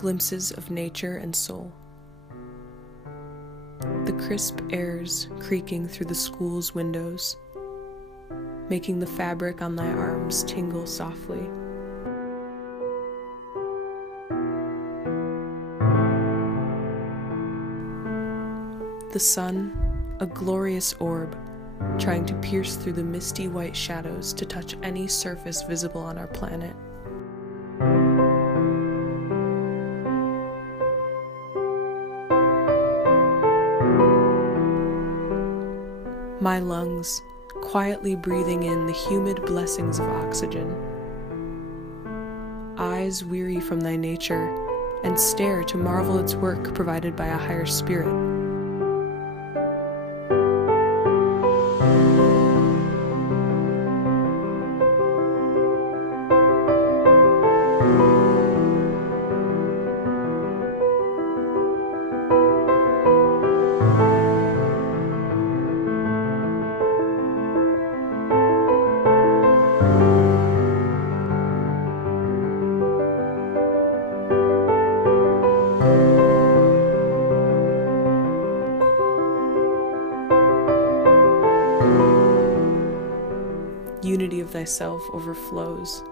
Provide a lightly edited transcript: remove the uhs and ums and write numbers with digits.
glimpses of nature and soul. The crisp airs creaking through the school's windows, making the fabric on thy arms tingle softly. The sun, a glorious orb, trying to pierce through the misty white shadows to touch any surface visible on our planet. My lungs, quietly breathing in the humid blessings of oxygen. Eyes weary from thy nature, and stare to marvel its work provided by a higher spirit. Unity of thyself overflows,